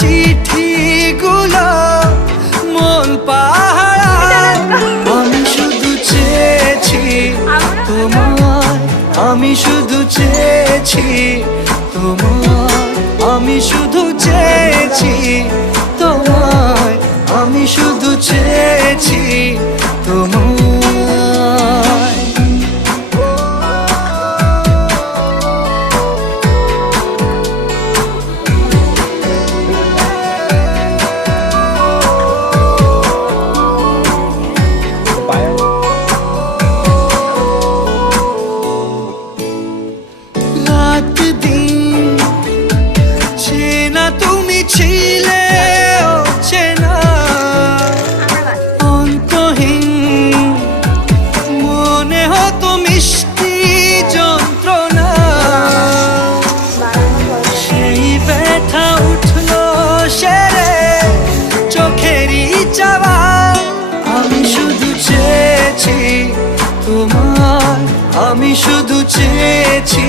চিঠিগুলো মন পাহারায়। আমি শুধু চেয়েছি তোমায়, আমি শুধু চেয়েছি তোমায়, আমি শুধু চেয়েছি তোমায়, আমি শুধু চেয়েছি তোমায়। রাত দিন চেনা তুমি ছিলে চেনা, অন্তহীন মনে হতো মিষ্টি যন্ত্রণা। সেই ব্যথা উঠলো সেরে চোখেরই চাওয়া। আমি শুধু চেয়েছি তোমার, আমি শুধু চেয়েছি